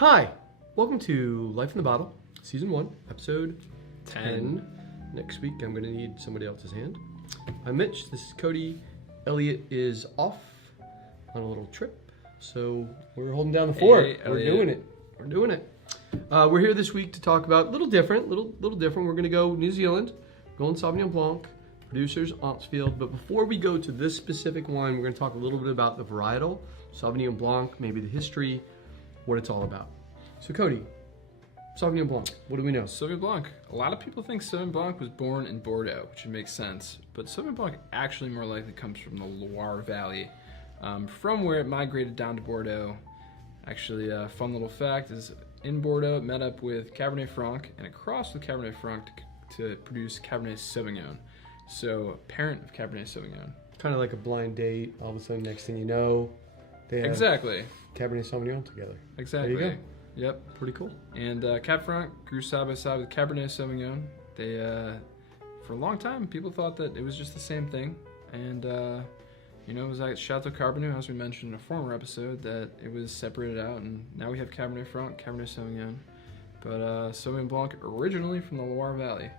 Hi, welcome to Life in the Bottle, Season 1, Episode 10. Next week, I'm going to need somebody else's hand. I'm Mitch, this is Cody. Elliot is off on a little trip, so we're holding down the fort. Hey, we're doing it. We're here this week to talk about a little different. We're going to go New Zealand, Golden Sauvignon Blanc, producers Auntsfiels. But before we go to this specific wine, we're going to talk a little bit about the varietal, Sauvignon Blanc, maybe the history, what it's all about. So Cody, Sauvignon Blanc, what do we know? Sauvignon Blanc. A lot of people think Sauvignon Blanc was born in Bordeaux, which would make sense. But Sauvignon Blanc actually more likely comes from the Loire Valley, from where it migrated down to Bordeaux. Actually, a fun little fact is in Bordeaux, it met up with Cabernet Franc, and it crossed with Cabernet Franc to produce Cabernet Sauvignon. So, parent of Cabernet Sauvignon. Kind of like a blind date. All of a sudden, next thing you know, they have Exactly. Cabernet Sauvignon together. Exactly. There you go. Yep. Pretty cool. And Cab Franc grew side by side with Cabernet Sauvignon. They, for a long time, people thought that it was just the same thing. And, it was like Chateau Carbonneau, as we mentioned in a former episode, that it was separated out. And now we have Cabernet Franc, Cabernet Sauvignon. But Sauvignon Blanc originally from the Loire Valley.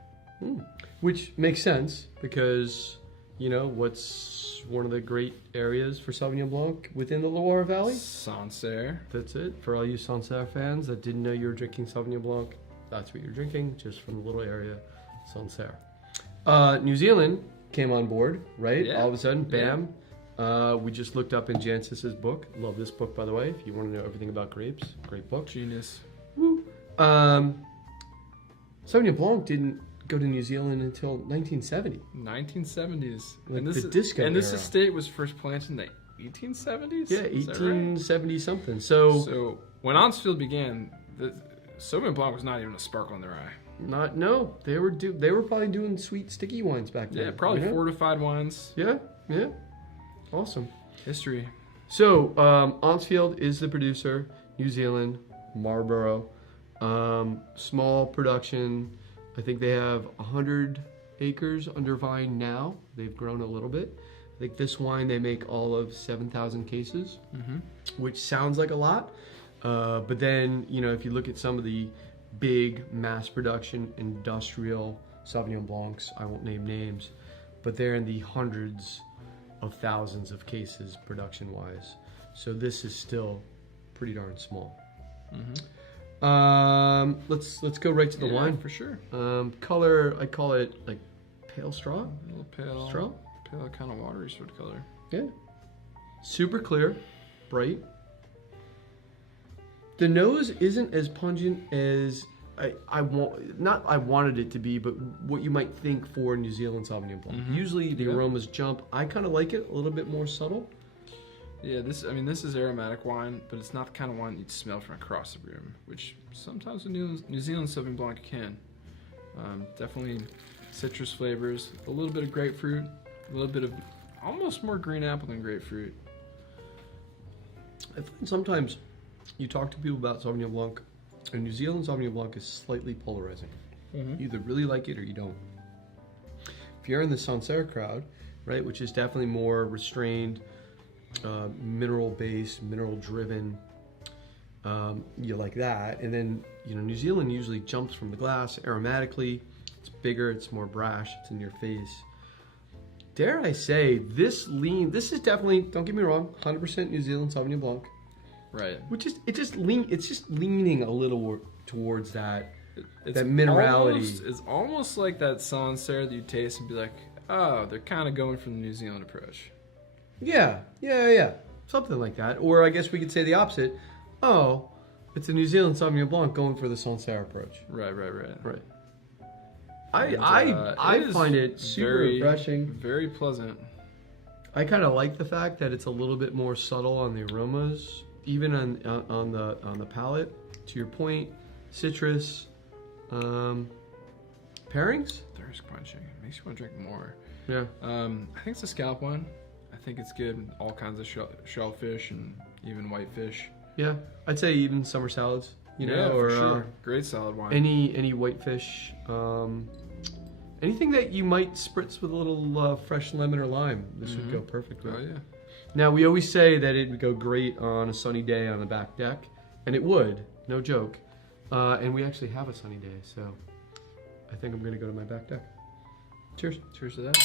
Which makes sense because, what's one of the great areas for Sauvignon Blanc within the Loire Valley? Sancerre. That's it. For all you Sancerre fans that didn't know you were drinking Sauvignon Blanc, that's what you're drinking, just from the little area, Sancerre. New Zealand came on board, right? Yeah. All of a sudden, bam. Yeah. We just looked up in Jancis's book. Love this book, by the way, if you want to know everything about grapes. Great book. Genius. Woo. Sauvignon Blanc didn't go to New Zealand until 1970. 1970s. Like and this the disco And this era. estate was first planted in the 1870s? Yeah, Is that right? 1870 something. So when Auntsfield began, the Sauvignon Blanc was not even a sparkle in their eye. They were probably doing sweet sticky wines back then. Yeah, probably fortified wines. Yeah. Awesome. History. So, Auntsfield is the producer, New Zealand, Marlborough. Small production. I think they have 100 acres under vine now. They've grown a little bit. I think this wine, they make all of 7,000 cases, which sounds like a lot. But then, if you look at some of the big mass production industrial Sauvignon Blancs, I won't name names, but they're in the hundreds of thousands of cases production-wise. So this is still pretty darn small. Let's go right to the wine for sure. Color, I call it like pale straw. A little pale. Straw? Pale, kind of watery sort of color. Yeah. Super clear, bright. The nose isn't as pungent as I wanted it to be, but what you might think for New Zealand Sauvignon Blanc. Usually the aromas jump. I kind of like it a little bit more subtle. Yeah, this is aromatic wine, but it's not the kind of wine you'd smell from across the room, which sometimes with New Zealand Sauvignon Blanc can. Definitely citrus flavors, a little bit of grapefruit, a little bit of almost more green apple than grapefruit. I find sometimes you talk to people about Sauvignon Blanc, and New Zealand Sauvignon Blanc is slightly polarizing. You either really like it or you don't. If you're in the Sancerre crowd, right, which is definitely more restrained, mineral-based, mineral-driven, you like that. And then, New Zealand usually jumps from the glass aromatically. It's bigger, it's more brash, it's in your face. Dare I say, this is definitely, don't get me wrong, 100% New Zealand Sauvignon Blanc. Right. It's just leaning a little towards that minerality. It's almost like that Sancerre that you taste and be like, oh, they're kind of going for the New Zealand approach. Yeah. Something like that. Or I guess we could say the opposite. Oh, it's a New Zealand Sauvignon Blanc going for the Sancerre approach. Right. I find it super refreshing. Very pleasant. I kind of like the fact that it's a little bit more subtle on the aromas, even on the palate. To your point, citrus, pairings. Thirst quenching. Makes you want to drink more. Yeah. I think it's a scalp one. I think it's good. All kinds of shellfish and even whitefish. Yeah, I'd say even summer salads. For sure. Great salad wine. Any whitefish, anything that you might spritz with a little fresh lemon or lime. This would go perfect with. Oh yeah. Now we always say that it would go great on a sunny day on the back deck. and it would, no joke. And we actually have a sunny day, so I think I'm gonna go to my back deck. Cheers. Cheers to that.